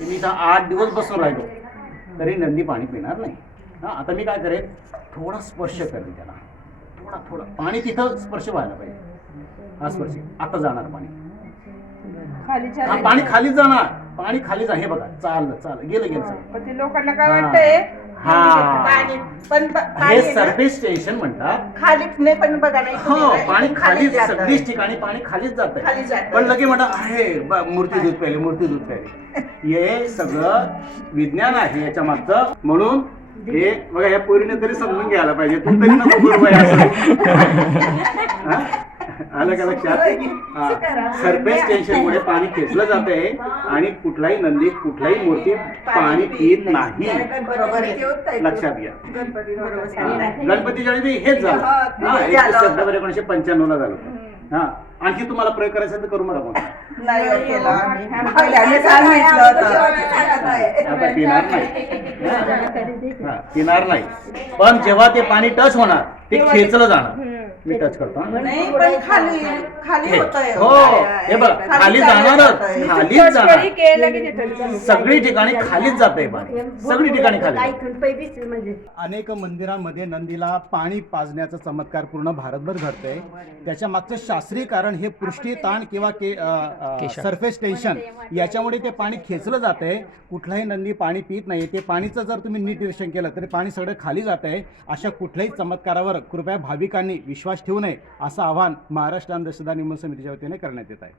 मी इथं 8 दिवस बसून राहिलो तरी नंदी पाणी पिणार नाही. हा, आता मी काय करेन, थोडा स्पर्श करेन त्याला, थोडा पाणी तिथं स्पर्श व्हायला पाहिजे. हा स्पर्श आता जाणार पाणी, पाणी खाली जाणार, पाणी खाली जा. हे बघा चाल गेलं सगळं. ते लोकांना काय वाटतंय हे सरफेस टेन्शन म्हणतात. खाली नाही पण बघा नाही, हो पाणी खाली, सगळीच ठिकाणी पाणी खालीच जात. पण लगे म्हणतात आहे मूर्ती दूध प्यायली. हे सगळं विज्ञान आहे याच्या मागचं. म्हणून हे बघा, या पोरीने तरी समजून घ्यायला पाहिजे. तू तरी नको बरोबर आलं का लक्षात? सरफेस टेन्शन मुळे पाणी खेचलं जात आहे आणि कुठलाही नंदी, कुठलाही मूर्ती पाणी पित नाही. लक्षात घ्या. गणपतीच्या वेळी हेच झालं. 21 सप्टेंबर 1995 ला झालं. हा, आणखी तुम्हाला प्रयोग करायचा तर करू मला. पिणार नाही, पण जेव्हा ते पाणी टच होणार ते खेचलं जाणार. मी टच करतो. हो हे बघ, खाली जाणारच, खालीच जाणार. सगळी ठिकाणी खालीच जात आहे पाणी, सगळी ठिकाणी खाली. अनेक मंदिरांमध्ये नंदीला पाणी पाजण्याचा चमत्कार पूर्ण भारतभर घडतंय. त्याच्या मागचं शास्त्रीय कारण हे पृष्ठी ताण किंवा सरफेस टेन्शन याच्यामुळे ते पाणी खेचलं जात आहे. कुठलाही नंदी पाणी पित नाही. ते पाणीचं जर तुम्ही नीट निरीक्षण केलं तरी पाणी सगळं खाली जात आहे. अशा कुठल्याही चमत्कारावर कृपया भाविकांनी विश्वास ठेवू नये असं आवाहन महाराष्ट्र अंधश्रद्धा निर्मूलन समितीच्या वतीने करण्यात येत आहे.